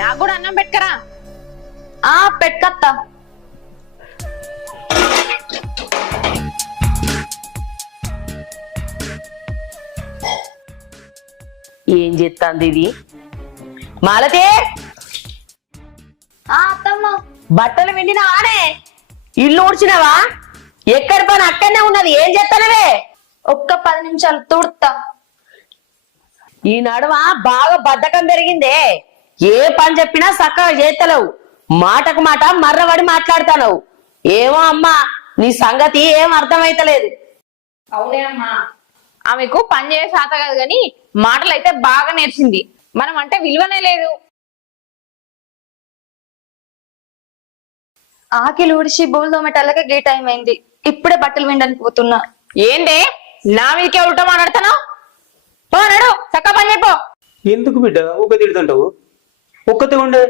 నాకు కూడా అన్నం పెట్టుకరా. పెట్టుకత్తా. ఏం చేస్తాంది ఇది? మాలతే, అత్తమ్మ. బట్టలు విండినా ఆనే? ఇల్లు ఊడ్చినావా? ఎక్కడి పని అక్కడనే ఉన్నది, ఏం చేస్తానవే? ఒక్క 10 నిమిషాలు తుడుతా. ఈ నడుమ బాగా బద్ధకం పెరిగిందే. ఏ పని చెప్పినా చక్కగా చేస్తలేవు, మాటకు మాట మర్రబడి మాట్లాడతావు. ఏమో అమ్మా, నీ సంగతి ఏం అర్థమైతలేదు. అవునే అమ్మా, ఆమెకు పని చేసే శాత కాదు గాని మాటలు అయితే బాగా నేర్చింది. మనం అంటే విలువనే లేదు. ఆకిలు ఊడిచి బోల్ తోమేటల్లకే గే టైం అయింది. ఇప్పుడే బట్టలు వినడానికి పోతున్నా. ఏందే నా మీదకే ఉల్టా మాట్లాడుతాను? పో నడు, చక్క పని చెప్పు. ఎందుకు బిడ్డ ఊక తిడుతుంటావు? ఒక్కతే ఉండే